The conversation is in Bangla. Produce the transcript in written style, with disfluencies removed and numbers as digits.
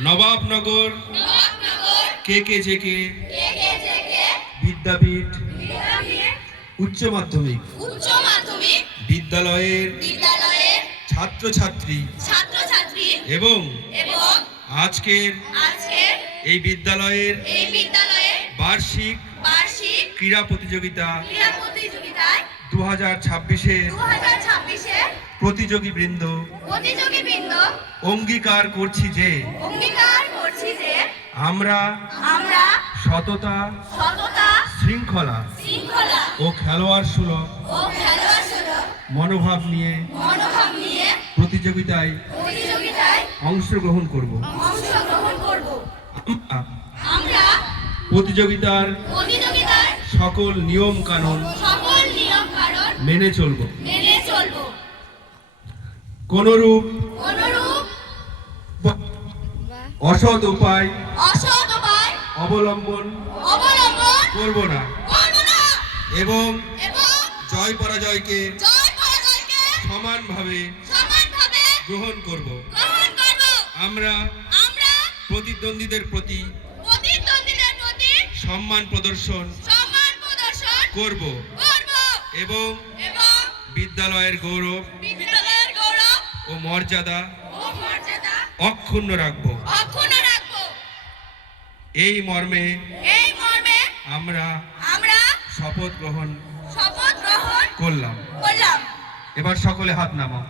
নবাবনগর KKJK বিদ্যাপীঠ উচ্চ মাধ্যমিক বিদ্যালয়ের ছাত্রছাত্রী এবং আজকের এই বিদ্যালয়ের বার্ষিক ক্রীড়া প্রতিযোগিতা 2026-এর প্রতিযোগীবৃন্দ অঙ্গীকার করছি যে আমরা সততা শৃঙ্খলা ও খেলোয়াড় সুলভ মনোভাব নিয়ে প্রতিযোগিতায় অংশগ্রহণ করব। আমরা প্রতিযোগিতার সকল নিয়ম কানুন মেনে চলব। কোনরূপ অসৎ উপায় অবলম্বন করব না এবং জয় পরাজয়কে সমানভাবে গ্রহণ করব। আমরা প্রতিদ্বন্দ্বীদের প্রতি সম্মান প্রদর্শন করব এবং বিদ্যালয়ের গৌরব ও মর্যাদা অক্ষুণ্ণ রাখব। এই মর্মে আমরা শপথ গ্রহণ করলাম। এবার সকলে হাত নামাও।